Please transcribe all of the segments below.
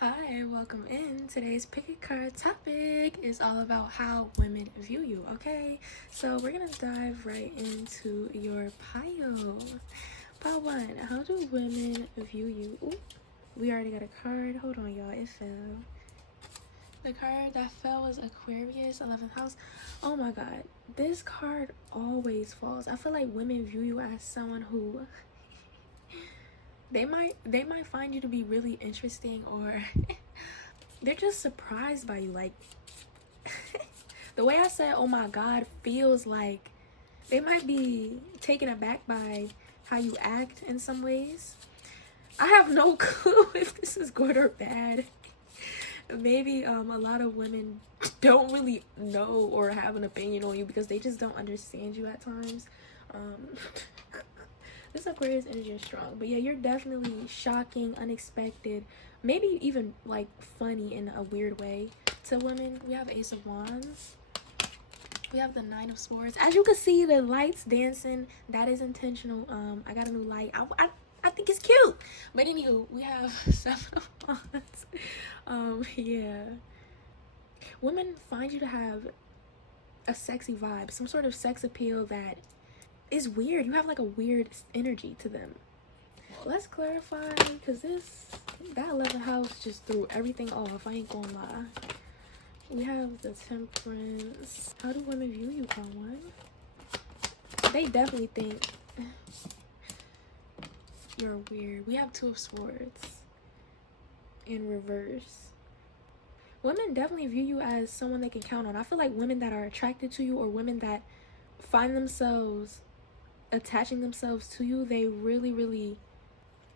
Hi, welcome in. Today's pick a card topic is all about how women view you, okay? So we're gonna dive right into your pile. Pile one, how do women view you? Ooh, we already got a card. Hold on, y'all, it fell. The card that fell was Aquarius, 11th house. Oh my god, this card always falls. I feel like women view you as someone who they might find you to be really interesting, or they're just surprised by you. Like the way I said oh my god feels like they might be taken aback by how you act in some ways. I have no clue if this is good or bad. Maybe a lot of women don't really know or have an opinion on you because they just don't understand you at times. This Aquarius energy is strong, but yeah, you're definitely shocking, unexpected, maybe even like funny in a weird way to women. We have Ace of Wands. We have the Nine of Swords. As you can see, the lights dancing, that is intentional. I got a new light. I think it's cute. But anywho, we have Seven of Wands. Yeah. Women find you to have a sexy vibe, some sort of sex appeal that is weird. You have like a weird energy to them. Let's clarify, because that 11th house just threw everything off. I ain't gonna lie. We have the Temperance. How do women view you, Conwan? They definitely think you're weird. We have Two of Swords in reverse. Women definitely view you as someone they can count on. I feel like women that are attracted to you, or women that find themselves attaching themselves to you, they really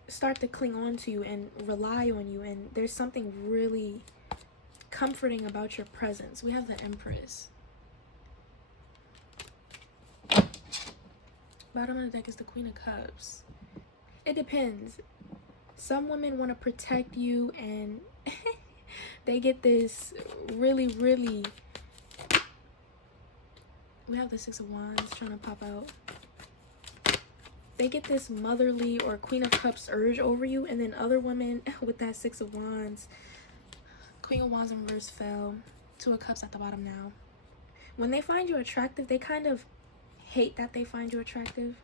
start to cling on to you and rely on you, and there's something really comforting about your presence. We have the Empress. Bottom of the deck is the Queen of Cups. It depends. Some women want to protect you, and they get this really we have the Six of Wands trying to pop out. They get this motherly or Queen of Cups urge over you, and then other women with that Six of Wands, Queen of Wands in reverse fell, Two of Cups at the bottom now. When they find you attractive, they kind of hate that they find you attractive.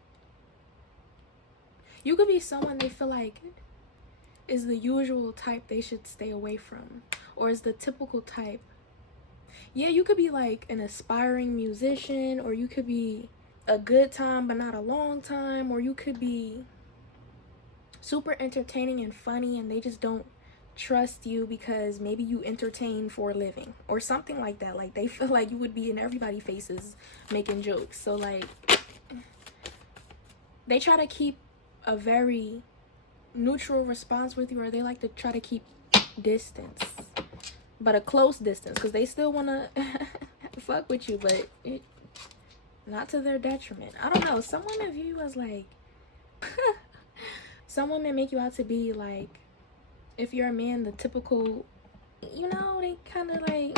You could be someone they feel like is the usual type they should stay away from, or is the typical type. Yeah, you could be like an aspiring musician, or you could be a good time but not a long time, or you could be super entertaining and funny and they just don't trust you because maybe you entertain for a living or something like that. Like they feel like you would be in everybody's faces making jokes, so like they try to keep a very neutral response with you, or they like to try to keep distance, but a close distance, because they still want to fuck with you, but not to their detriment. I don't know. Some women view you as like some women make you out to be like, if you're a man, the typical, they kind of like,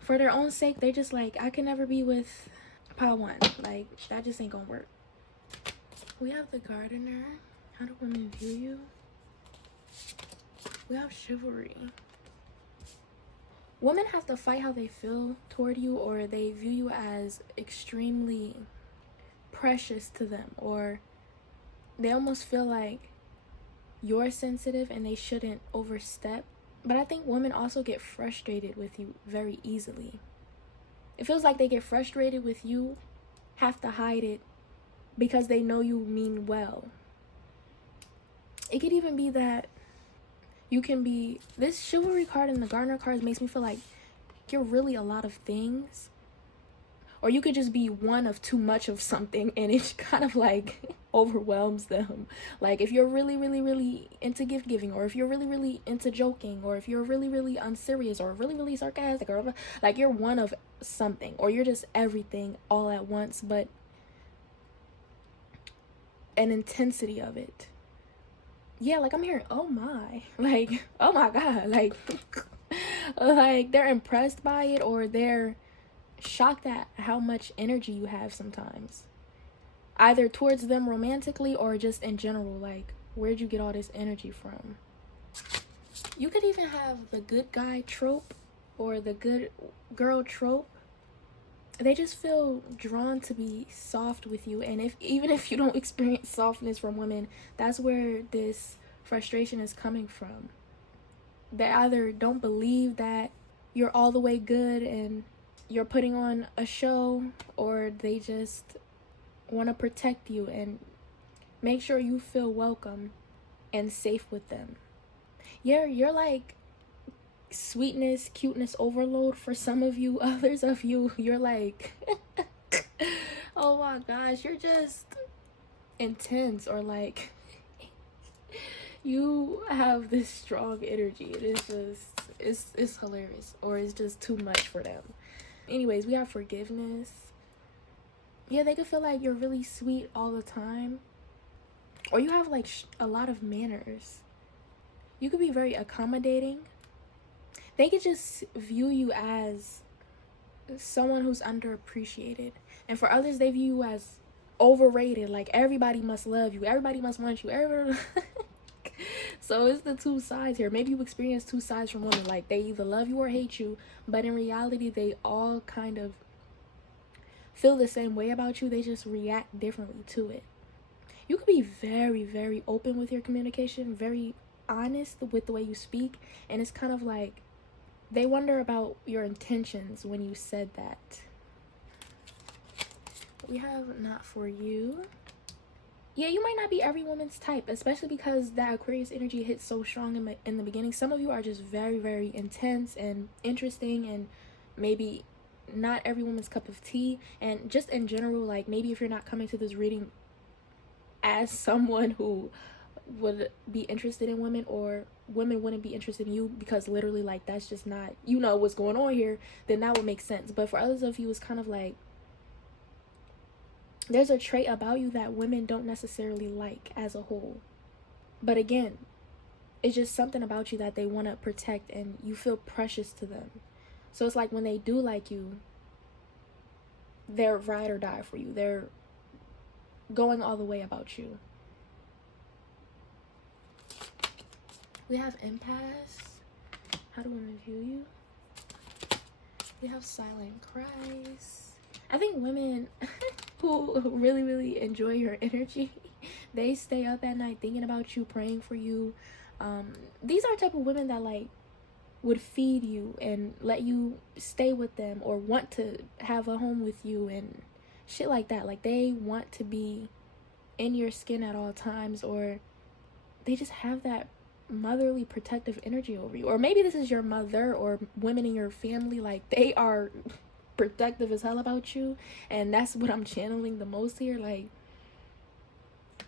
for their own sake, they just like, I can never be with pile one. Like, that just ain't gonna work. We have the Gardener. How do women view you? We have Chivalry. Women have to fight how they feel toward you, or they view you as extremely precious to them, or they almost feel like you're sensitive and they shouldn't overstep. But I think women also get frustrated with you very easily. It feels like they get frustrated with you, have to hide it because they know you mean well. It could even be that you can be, this Chivalry card and the Gardener cards makes me feel like you're really a lot of things, or you could just be one of too much of something, and it kind of like overwhelms them. Like if you're really into gift giving, or if you're really into joking, or if you're really unserious, or really sarcastic, or like you're one of something, or you're just everything all at once, but an intensity of it. Yeah, like I'm hearing, oh my, like, oh my god, like like they're impressed by it, or they're shocked at how much energy you have sometimes, either towards them romantically or just in general. Like, where'd you get all this energy from? You could even have the good guy trope or the good girl trope. They just feel drawn to be soft with you, and even if you don't experience softness from women, that's where this frustration is coming from. They either don't believe that you're all the way good and you're putting on a show, or they just want to protect you and make sure you feel welcome and safe with them. You're like sweetness, cuteness overload for some of you. Others of you, you're like oh my gosh, you're just intense, or like you have this strong energy. It is just it's hilarious, or it's just too much for them. Anyways, we have forgiveness. Yeah, they could feel like you're really sweet all the time, or you have like a lot of manners. You could be very accommodating. They could just view you as someone who's underappreciated, and for others they view you as overrated. Like, everybody must love you, everybody must want you, everybody so it's the two sides here. Maybe you experience two sides from women, like they either love you or hate you, but in reality they all kind of feel the same way about you. They just react differently to it. You could be very, very open with your communication, very honest with the way you speak, and it's kind of like they wonder about your intentions when you said that. We have not for you. Yeah, you might not be every woman's type, especially because that Aquarius energy hits so strong in the beginning. Some of you are just very, very intense and interesting, and maybe not every woman's cup of tea. And just in general, like, maybe if you're not coming to this reading as someone who would be interested in women, or women wouldn't be interested in you because literally, like, that's just not, you know, what's going on here, then that would make sense. But for others of you, it's kind of like there's a trait about you that women don't necessarily like as a whole. But again, it's just something about you that they want to protect, and you feel precious to them. So it's like when they do like you, they're ride or die for you. They're going all the way about you. We have impasse. How do women view you? We have silent cries. I think women who really, really enjoy your energy, they stay up at night thinking about you, praying for you. These are type of women that like would feed you and let you stay with them, or want to have a home with you and shit like that. Like, they want to be in your skin at all times, or they just have that motherly protective energy over you. Or maybe this is your mother or women in your family, like they are protective as hell about you, and that's what I'm channeling the most here. Like,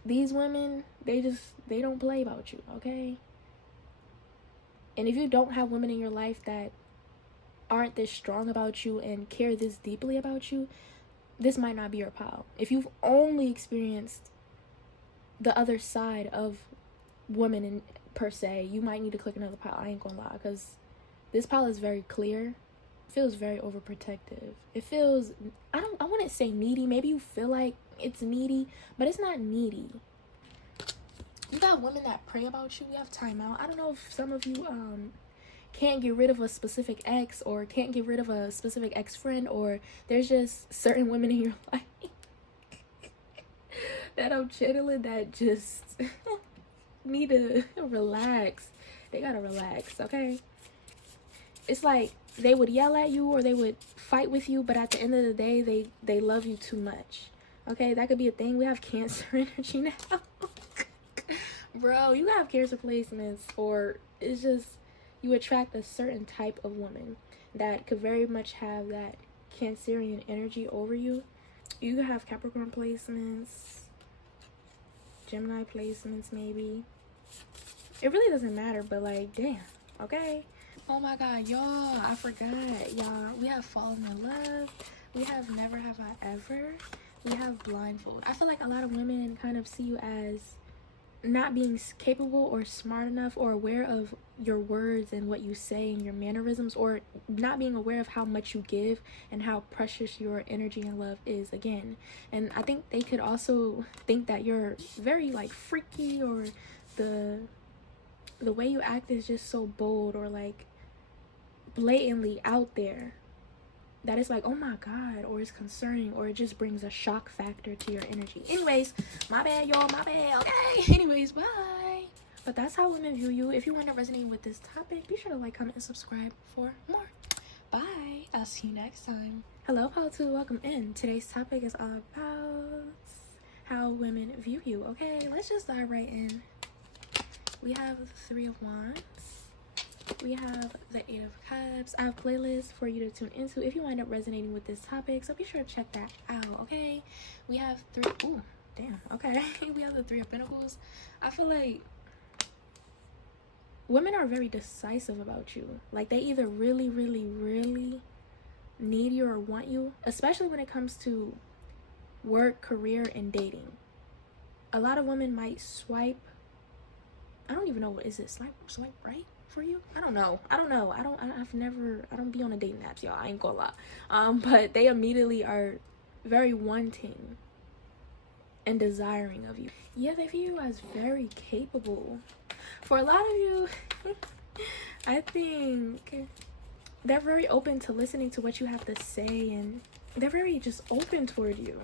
these women, they don't play about you, okay? And if you don't have women in your life that aren't this strong about you and care this deeply about you, this might not be your pile. If you've only experienced the other side of women in per se, you might need to click another pile. I ain't gonna lie, because this pile is very clear. It feels very overprotective. It feels, I wouldn't say needy. Maybe you feel like it's needy, but it's not needy. You got women that pray about you. We have timeout. I don't know if some of you can't get rid of a specific ex, or can't get rid of a specific ex-friend, or there's just certain women in your life that I'm channeling that just need to relax. They gotta relax, okay? It's like they would yell at you or they would fight with you, but at the end of the day, they love you too much. Okay, that could be a thing. We have Cancer energy now. Bro, you have Cancer placements, or it's just you attract a certain type of woman that could very much have that Cancerian energy over you. You could have Capricorn placements, Gemini placements maybe. It really doesn't matter, but like, damn, okay? Oh my god, y'all, I forgot, y'all. We have Fallen in Love. We have Never Have I Ever. We have Blindfold. I feel like a lot of women kind of see you as not being capable or smart enough or aware of your words and what you say and your mannerisms, or not being aware of how much you give and how precious your energy and love is, again. And I think they could also think that you're very like freaky, or the the way you act is just so bold or like blatantly out there that it's like, oh my god, or it's concerning, or it just brings a shock factor to your energy. Anyways, my bad, y'all, my bad. Okay. Anyways, bye. But that's how women view you. If you want to resonate with this topic, be sure to like, comment, and subscribe for more. Bye. I'll see you next time. Hello, Pal 2. Welcome in. Today's topic is all about how women view you. Okay, let's just dive right in. We have the Three of Wands. We have the Eight of Cups. I have playlists for you to tune into if you wind up resonating with this topic, so be sure to check that out. Okay, we have okay. We have the Three of Pentacles. I feel like women are very decisive about you. Like, they either really, really, really need you or want you, especially when it comes to work, career, and dating. A lot of women might swipe. I don't even know, what is it? Swipe right for you? I don't know. I don't be on the dating apps, y'all. I ain't gonna lie. But they immediately are very wanting and desiring of you. Yeah, they view you as very capable. For a lot of you, I think they're very open to listening to what you have to say, and they're very just open toward you.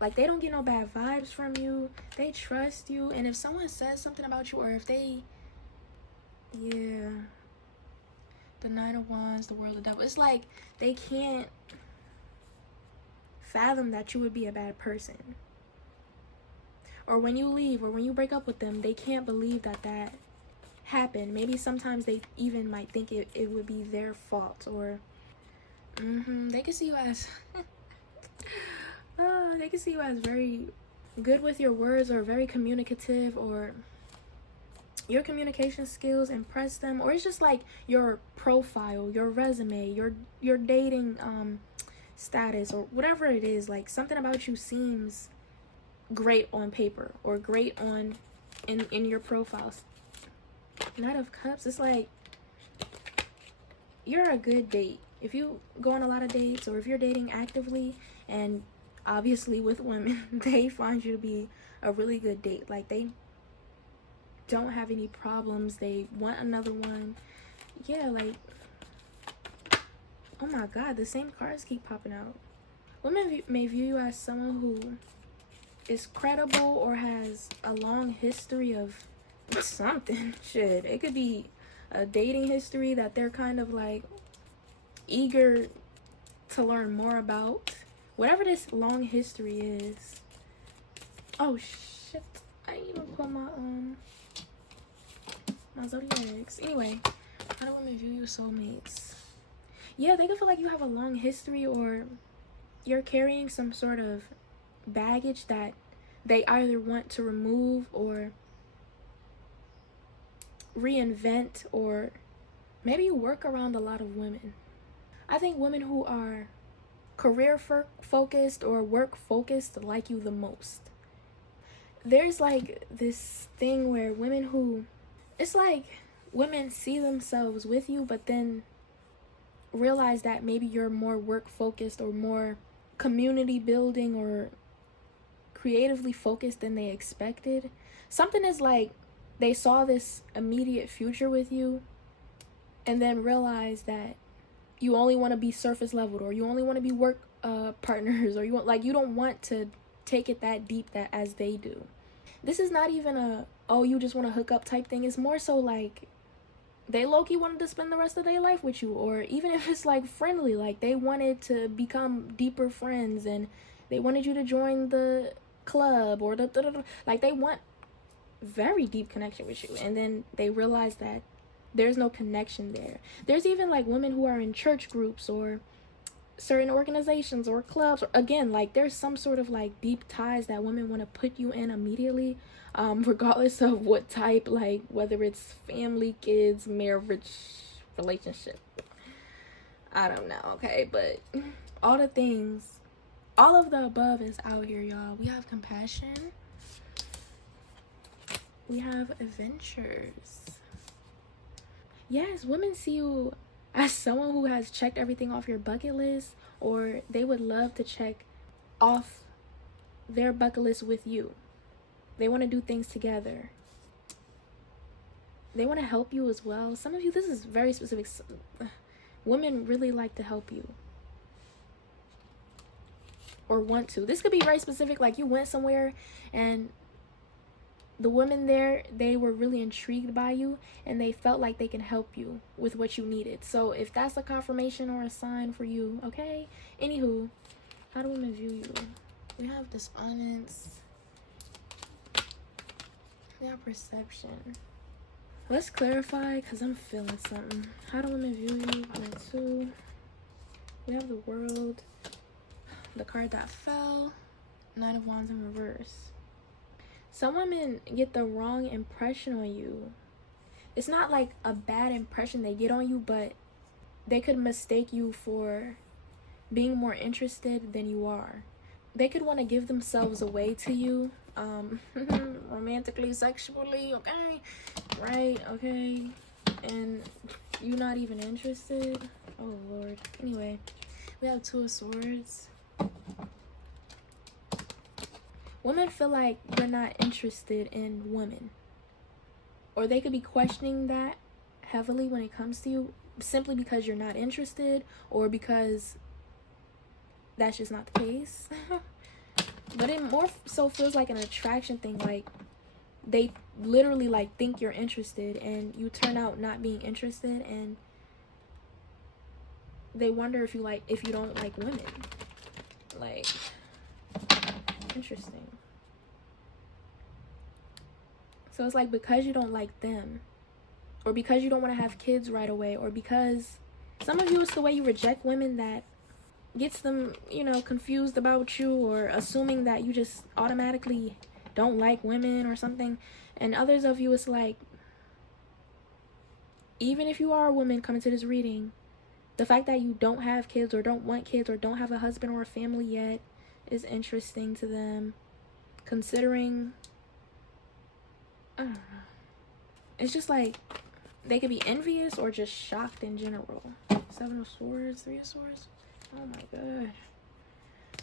Like, they don't get no bad vibes from you. They trust you. And if someone says something about you, or if they, the Nine of Wands, the World of Devil, it's like they can't fathom that you would be a bad person. Or when you leave, or when you break up with them, they can't believe that happened. Maybe sometimes they even might think it would be their fault. Or they can see you as they can see you as very good with your words, or very communicative, or your communication skills impress them, or it's just like your profile, your resume, your dating status, or whatever it is. Like, something about you seems great on paper, or great on in your profiles. Knight of Cups, it's like you're a good date. If you go on a lot of dates, or if you're dating actively, and obviously with women, they find you to be a really good date. Like, they don't have any problems. They want another one. Yeah, like, oh my god, the same cards keep popping out. Women may view you as someone who is credible, or has a long history of something. Shit, it could be a dating history that they're kind of like eager to learn more about. Whatever this long history is. Oh shit, I didn't even put my zodiacs. Anyway, how do women view you, soulmates? Yeah, they can feel like you have a long history, or you're carrying some sort of baggage that they either want to remove, or reinvent, or maybe you work around a lot of women. I think women who are career focused or work focused like you the most. There's like this thing where women who, it's like women see themselves with you, but then realize that maybe you're more work focused, or more community building, or creatively focused than they expected. Something is like they saw this immediate future with you, and then realize that you only want to be surface leveled, or you only want to be work partners, or you don't want to take it that deep that as they do. This is not even a, oh, you just want to hook up type thing. It's more so like they low-key wanted to spend the rest of their life with you, or even if it's like friendly, like they wanted to become deeper friends, and they wanted you to join the club, or like they want very deep connection with you, and then they realize that there's no connection there. There's even like women who are in church groups, or certain organizations, or clubs, or again, like there's some sort of like deep ties that women want to put you in immediately, regardless of what type, like whether it's family, kids, marriage, relationship, I don't know. Okay, but all the things, all of the above is out here, y'all. We have compassion, we have adventures. Yes, women see you as someone who has checked everything off your bucket list, or they would love to check off their bucket list with you. They want to do things together. They want to help you as well. Some of you, this is very specific. Women really like to help you. Or want to. This could be very specific, like you went somewhere and the women there, they were really intrigued by you and they felt like they can help you with what you needed. So if that's a confirmation or a sign for you, okay? Anywho, how do women view you? We have dishonest. We have perception. Let's clarify, because I'm feeling something. How do women view you? Point two. We have the World. The card that fell. Knight of Wands in reverse. Some women get the wrong impression on you. It's not like a bad impression they get on you, but they could mistake you for being more interested than you are. They could want to give themselves away to you, romantically, sexually, okay? Right, okay? And you're not even interested. Oh, Lord. Anyway, we have Two of Swords. Women feel like you're not interested in women. Or they could be questioning that heavily when it comes to you, simply because you're not interested or because that's just not the case. But it more so feels like an attraction thing. Like they literally like think you're interested and you turn out not being interested, and they wonder if you don't like women. Like, interesting. So it's like because you don't like them, or because you don't want to have kids right away, or because some of you, it's the way you reject women that gets them, you know, confused about you, or assuming that you just automatically don't like women or something. And others of you, it's like, even if you are a woman coming to this reading, the fact that you don't have kids or don't want kids or don't have a husband or a family yet is interesting to them, considering, I don't know. It's just like they could be envious or just shocked in general. Seven of Swords, Three of Swords. Oh my god.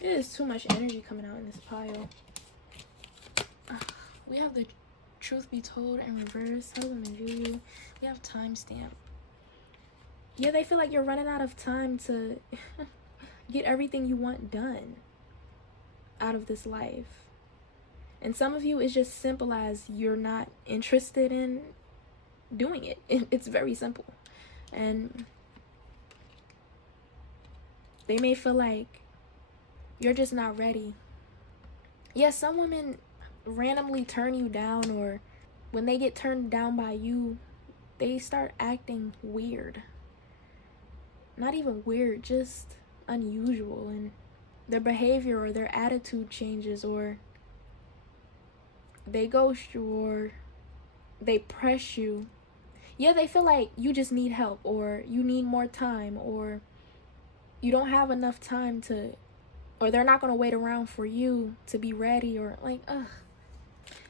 It is too much energy coming out in this pile. We have the Truth Be Told in reverse. How do women view you? We have Timestamp. Yeah, they feel like you're running out of time to get everything you want done out of this life. And some of you, it's just simple as you're not interested in doing it. It's very simple. And they may feel like you're just not ready. Yes, some women randomly turn you down, or when they get turned down by you, they start acting weird. Not even weird, just unusual. And their behavior or their attitude changes, or they ghost you, or they press you. Yeah, they feel like you just need help, or you need more time, or you don't have enough time to, or they're not going to wait around for you to be ready, or like,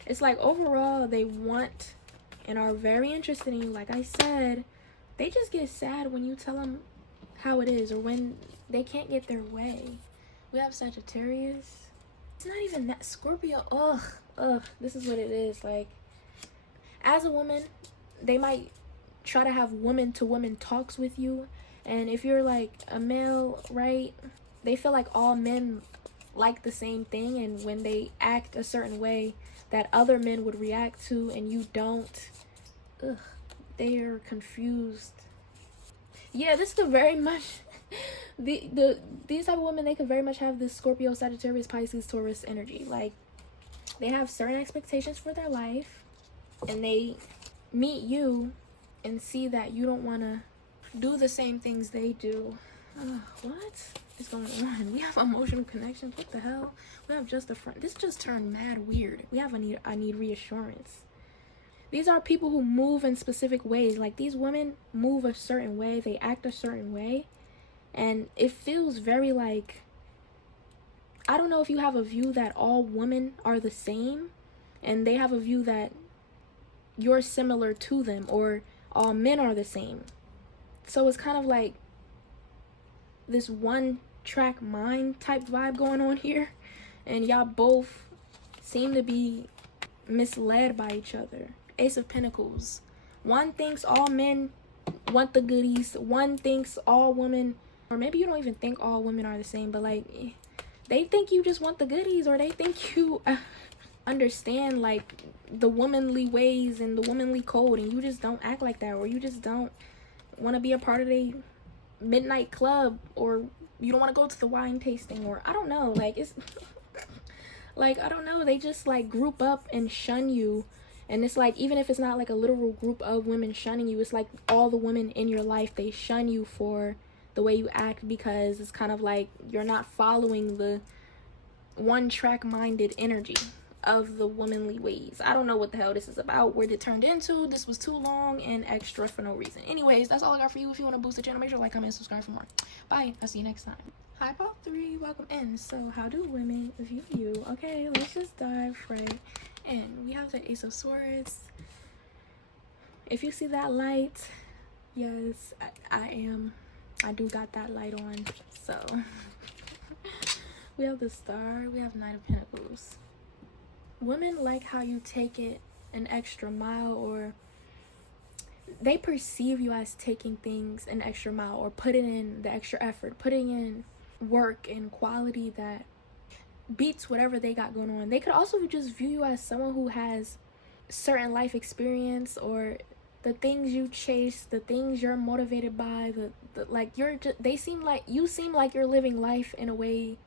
it's like overall they want and are very interested in you. Like I said, they just get sad when you tell them how it is, or when they can't get their way. We have Sagittarius. It's not even that. Scorpio. This is what it is. Like, as a woman, they might try to have woman to woman talks with you, and if you're like a male, right, they feel like all men like the same thing, and when they act a certain way that other men would react to and you don't, they are confused. Yeah, this could very much these type of women, they could very much have this Scorpio, Sagittarius, Pisces, Taurus energy. Like, they have certain expectations for their life, and they meet you and see that you don't want to do the same things they do. What is going on? We have emotional connections. What the hell? We have just a friend. This just turned mad weird. We have I need reassurance. These are people who move in specific ways. Like, these women move a certain way. They act a certain way. And it feels very like, I don't know if you have a view that all women are the same, and they have a view that you're similar to them, or all men are the same. So it's kind of like this one track mind type vibe going on here, and y'all both seem to be misled by each other. Ace of Pentacles, One thinks all men want the goodies. One thinks all women, or maybe you don't even think all women are the same, but like they think you just want the goodies, or they think you understand like the womanly ways and the womanly code, and you just don't act like that, or you just don't want to be a part of a midnight club, or you don't want to go to the wine tasting, or I don't know, like it's like I don't know, they just like group up and shun you. And it's like, even if it's not like a literal group of women shunning you, it's like all the women in your life, they shun you for the way you act, because it's kind of like you're not following the one track minded energy of the womanly ways. I don't know what the hell this is about, where it turned into. This was too long and extra for no reason. Anyways, that's all I got for you. If you want to boost the channel, make sure to like, comment, subscribe for more. Bye. I'll see you next time. Hi, Pop 3. Welcome in. So, how do women view you? Okay, let's just dive right in. We have the Ace of Swords. If you see that light, yes, I do got that light on. So, we have the Star. We have Knight of Pentacles. Women like how you take it an extra mile, or they perceive you as taking things an extra mile, or putting in the extra effort, putting in work and quality that beats whatever they got going on. They could also just view you as someone who has certain life experience, or the things you chase, the things you're motivated by, the like they seem like you seem like you're living life in a way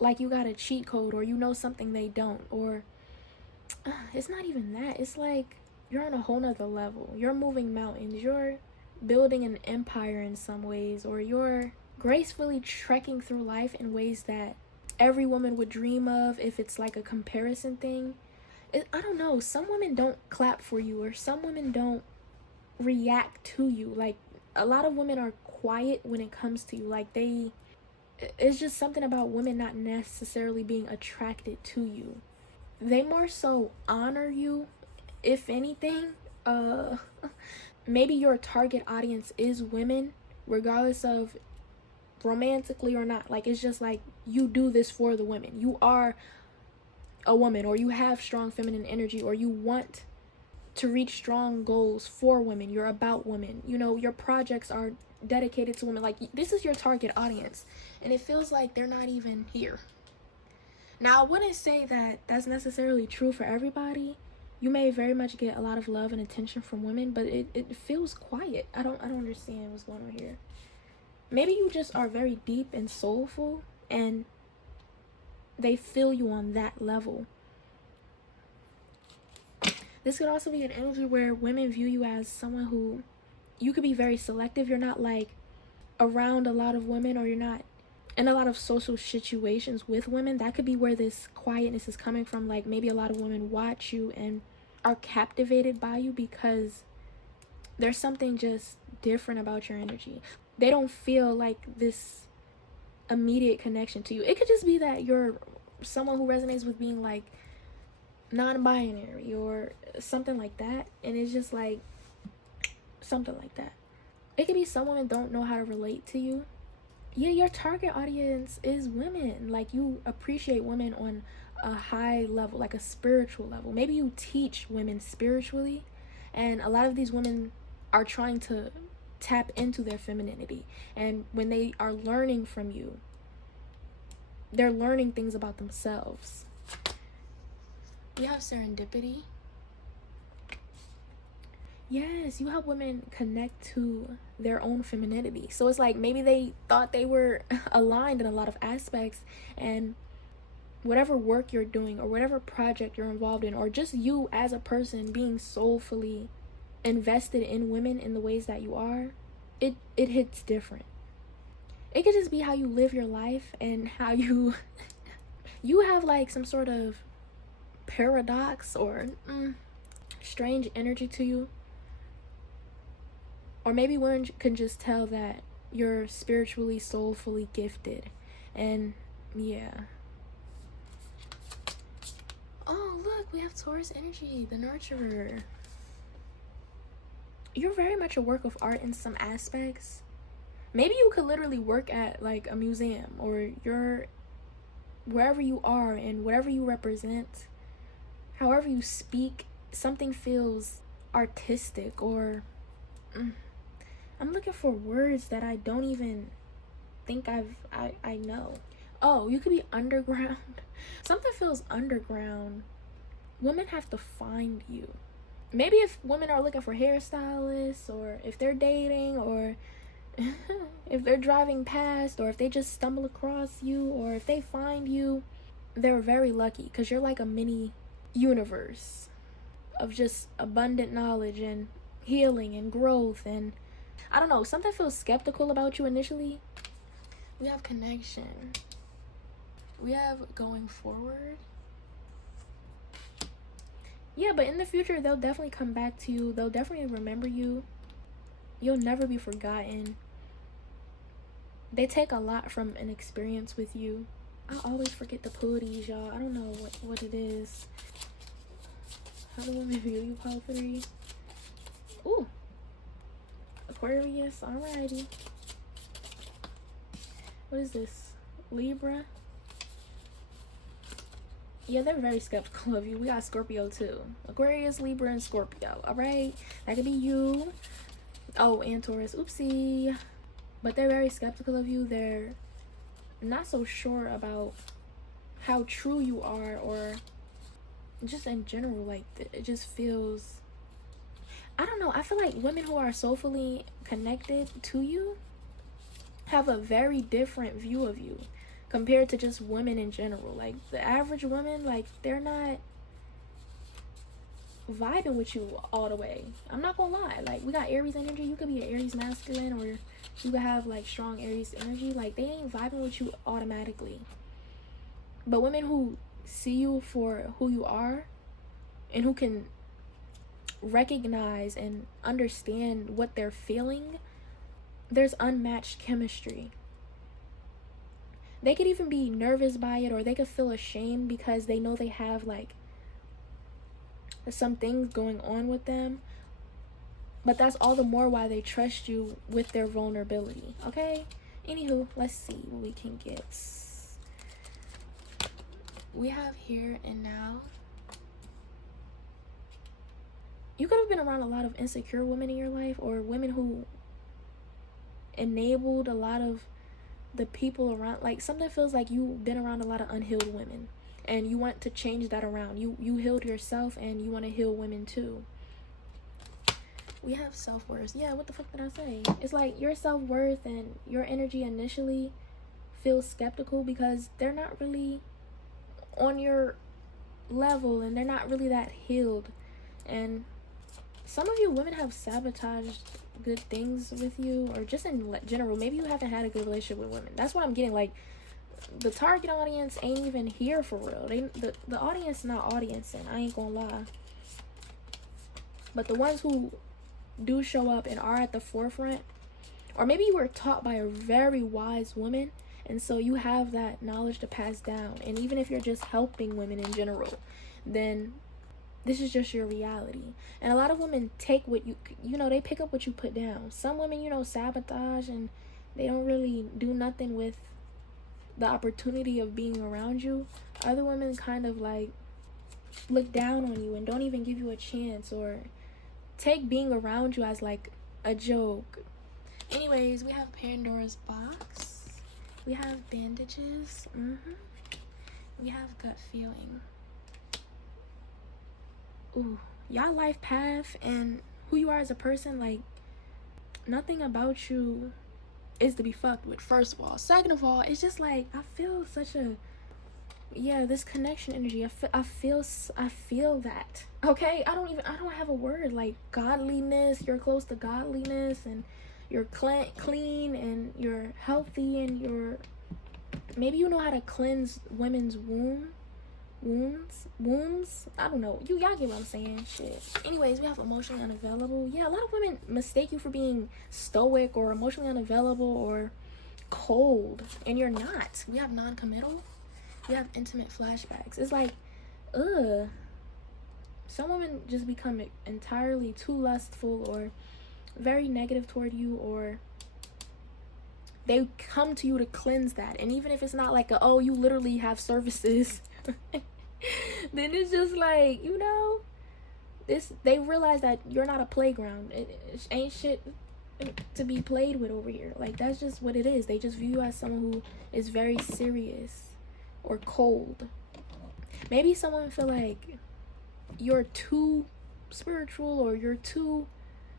like you got a cheat code, or you know something they don't, or it's not even that. It's like you're on a whole nother level. You're moving mountains. You're building an empire in some ways, or you're gracefully trekking through life in ways that every woman would dream of if it's like a comparison thing. I don't know. Some women don't clap for you, or some women don't react to you. Like, a lot of women are quiet when it comes to you. Like, it's just something about women not necessarily being attracted to you. They more so honor you, if anything. Maybe your target audience is women, regardless of romantically or not. Like, it's just like you do this for the women. You are a woman, or you have strong feminine energy, or you want to reach strong goals for women. You're about women. You know, your projects are dedicated to women. Like, this is your target audience, and it feels like they're not even here. Now, I wouldn't say that that's necessarily true for everybody. You may very much get a lot of love and attention from women, but it feels quiet. I don't understand what's going on here. Maybe you just are very deep and soulful, and they feel you on that level. This could also be an energy where women view you as someone who you could be very selective. You're not like around a lot of women, or you're not in a lot of social situations with women. That could be where this quietness is coming from. Like, maybe a lot of women watch you and are captivated by you because there's something just different about your energy. They don't feel like this immediate connection to you. It could just be that you're someone who resonates with being like non-binary or something like that, and it's just like something like that. It could be some women don't know how to relate to you. Yeah, your target audience is women. Like, you appreciate women on a high level, like a spiritual level. Maybe you teach women spiritually, and a lot of these women are trying to tap into their femininity, and when they are learning from you, they're learning things about themselves. We have serendipity. Yes, you help women connect to their own femininity. So it's like maybe they thought they were aligned in a lot of aspects, and whatever work you're doing, or whatever project you're involved in, or just you as a person being soulfully invested in women in the ways that you are, it hits different. It could just be how you live your life, and how you have like some sort of paradox or strange energy to you. Or maybe women can just tell that you're spiritually, soulfully gifted. And yeah. Oh, look, we have Taurus energy, the nurturer. You're very much a work of art in some aspects. Maybe you could literally work at like a museum, or you're wherever you are and whatever you represent, however you speak, something feels artistic, or I'm looking for words that I don't even think I know. Oh, you could be underground. Something feels underground. Women have to find you. Maybe if women are looking for hairstylists, or if they're dating, or if they're driving past, or if they just stumble across you, or if they find you, they're very lucky, because you're like a mini universe of just abundant knowledge and healing and growth. And I don't know, something feels skeptical about you initially. We have connection. We have going forward. Yeah, but in the future, they'll definitely come back to you. They'll definitely remember you. You'll never be forgotten. They take a lot from an experience with you. I always forget the pooties, y'all. I don't know what it is. How do women view you, pile 3? Ooh. Aquarius, alrighty. What is this? Libra? Yeah, they're very skeptical of you. We got Scorpio too. Aquarius, Libra, and Scorpio. Alright? That could be you. Oh, and Taurus. Oopsie. But they're very skeptical of you. They're not so sure about how true you are, or just in general. Like, it just feels, I don't know. I feel like women who are soulfully connected to you have a very different view of you compared to just women in general. Like, the average woman, like, they're not vibing with you all the way. I'm not gonna lie. Like, we got Aries energy. You could be an Aries masculine, or you could have like strong Aries energy. Like, they ain't vibing with you automatically. But women who see you for who you are, and who can recognize and understand what they're feeling, there's unmatched chemistry. They could even be nervous by it, or they could feel ashamed because they know they have like some things going on with them. But that's all the more why they trust you with their vulnerability. Okay? Anywho, let's see what we can get. We have here and now. You could have been around a lot of insecure women in your life, or women who enabled a lot of the people around. Like, something feels like you've been around a lot of unhealed women, and you want to change that around. You healed yourself, and you want to heal women too. We have self-worth. Yeah, what the fuck did I say? It's like your self-worth and your energy initially feels skeptical because they're not really on your level, and they're not really that healed. And some of you women have sabotaged good things with you, or just in general. Maybe you haven't had a good relationship with women. That's what I'm getting. Like, the target audience ain't even here for real. The audience is not audience, and I ain't gonna lie. But the ones who do show up and are at the forefront, or maybe you were taught by a very wise woman, and so you have that knowledge to pass down. And even if you're just helping women in general, then this is just your reality. And a lot of women take what they pick up what you put down. Some women, sabotage, and they don't really do nothing with the opportunity of being around you. Other women kind of like look down on you and don't even give you a chance, or take being around you as like a joke. Anyways, we have Pandora's box. We have bandages. We have gut feeling. Ooh, y'all life path and who you are as a person, like, nothing about you is to be fucked with, first of all. Second of all, it's just like, I feel such a, this connection energy. I feel that. Okay, I don't have a word. Like, godliness, you're close to godliness, and you're clean, and you're healthy, and maybe you know how to cleanse women's wombs. I don't know. Y'all get what I'm saying. Shit. Anyways, we have emotionally unavailable. Yeah, a lot of women mistake you for being stoic or emotionally unavailable or cold, and you're not. We have non-committal. We have intimate flashbacks. It's like, some women just become entirely too lustful or very negative toward you, or they come to you to cleanse that. And even if it's not like you literally have services, then it's just like, they realize that you're not a playground. It ain't shit to be played with over here. Like, that's just what it is. They just view you as someone who is very serious or cold. Maybe someone feel like you're too spiritual, or you're too,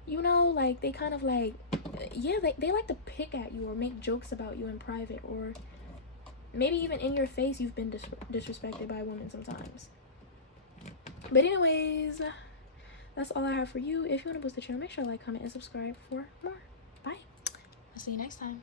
you know, like, they kind of like, yeah, they like to pick at you or make jokes about you in private, or maybe even in your face you've been disrespected by women sometimes. But anyways, that's all I have for you. If you want to boost the channel, make sure to like, comment, and subscribe for more. Bye. I'll see you next time.